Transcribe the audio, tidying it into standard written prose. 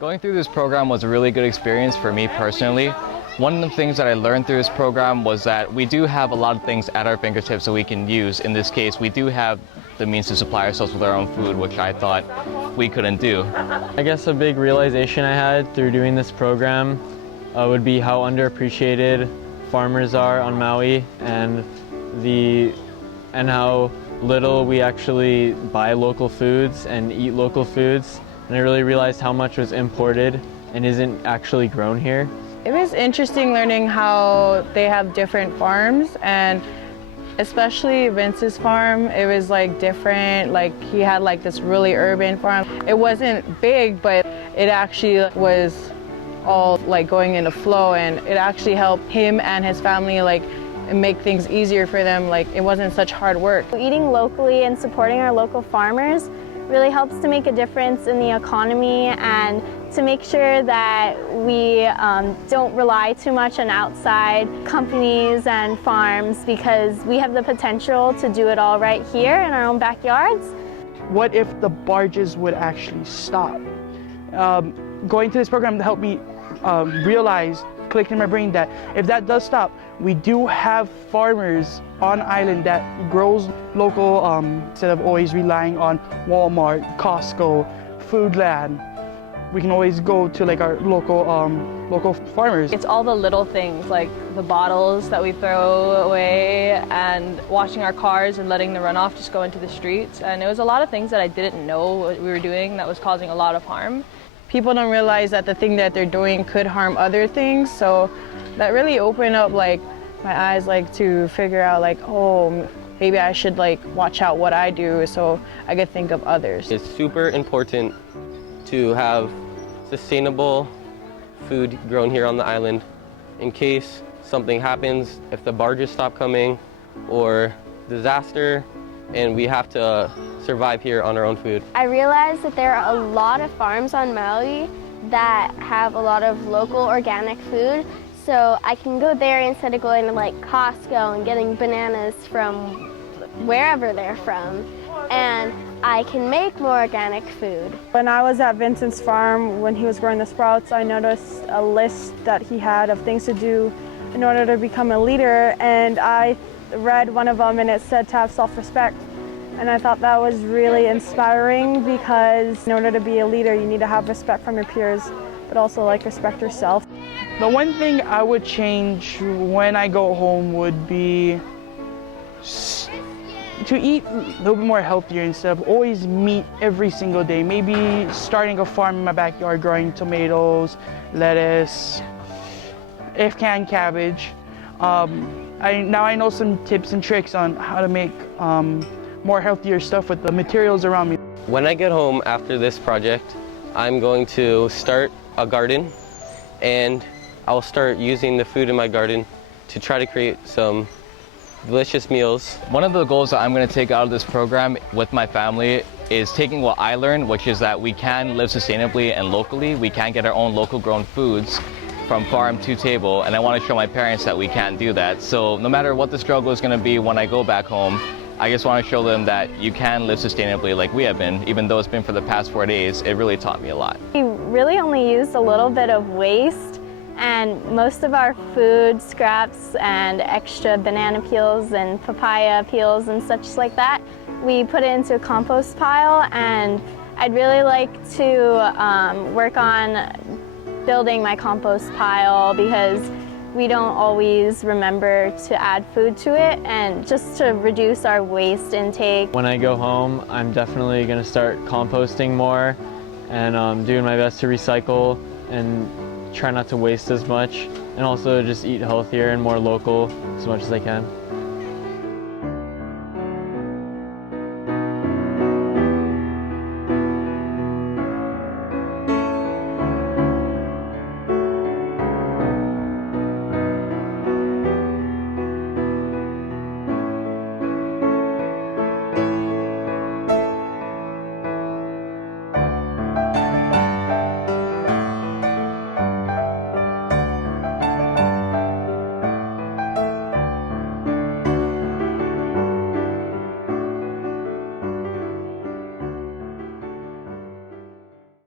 Going through this program was a really good experience for me personally. One of the things that I learned through this program was that we do have a lot of things at our fingertips that we can use. In this case, we do have the means to supply ourselves with our own food, which I thought we couldn't do. I guess a big realization I had through doing this program would be how underappreciated farmers are on Maui, and how little we actually buy local foods and eat local foods. And I really realized how much was imported and isn't actually grown here. It was interesting learning how they have different farms, and especially Vince's farm, it was like different. Like he had like this really urban farm. It wasn't big, but it actually was all like going in a flow, and it actually helped him and his family like make things easier for them. Like it wasn't such hard work. Eating locally and supporting our local farmers really helps to make a difference in the economy, and to make sure that we don't rely too much on outside companies and farms, because we have the potential to do it all right here in our own backyards. What if the barges would actually stop? Going to this program helped me realize, clicked in my brain, that if that does stop, we do have farmers on island that grows local instead of always relying on Walmart, Costco, Foodland. We can always go to like our local farmers. It's all the little things, like the bottles that we throw away, and washing our cars and letting the runoff just go into the streets. And it was a lot of things that I didn't know what we were doing that was causing a lot of harm. People don't realize that the thing that they're doing could harm other things, so that really opened up like my eyes, like to figure out like, oh, maybe I should like watch out what I do so I could think of others. It's super important to have sustainable food grown here on the island in case something happens, if the barges stop coming or disaster, and we have to survive here on our own food. I realized that there are a lot of farms on Maui that have a lot of local organic food, so I can go there instead of going to like Costco and getting bananas from wherever they're from, and I can make more organic food. When I was at Vincent's farm, when he was growing the sprouts, I noticed a list that he had of things to do in order to become a leader, and I read one of them and it said to have self-respect. And I thought that was really inspiring, because in order to be a leader, you need to have respect from your peers, but also like respect yourself. The one thing I would change when I go home would be to eat a little bit more healthier instead of always meat every single day. Maybe starting a farm in my backyard, growing tomatoes, lettuce, if can cabbage. Now I know some tips and tricks on how to make more healthier stuff with the materials around me. When I get home after this project, I'm going to start a garden, and I'll start using the food in my garden to try to create some delicious meals. One of the goals that I'm going to take out of this program with my family is taking what I learned, which is that we can live sustainably and locally. We can get our own local grown foods from farm to table, and I want to show my parents that we can do that. So no matter what the struggle is going to be when I go back home, I just want to show them that you can live sustainably like we have been. Even though it's been for the past 4 days, it really taught me a lot. We really only used a little bit of waste, and most of our food scraps and extra banana peels and papaya peels and such like that, we put it into a compost pile, and I'd really like to work on building my compost pile, because we don't always remember to add food to it, and just to reduce our waste intake. When I go home, I'm definitely going to start composting more and doing my best to recycle and try not to waste as much, and also just eat healthier and more local as much as I can.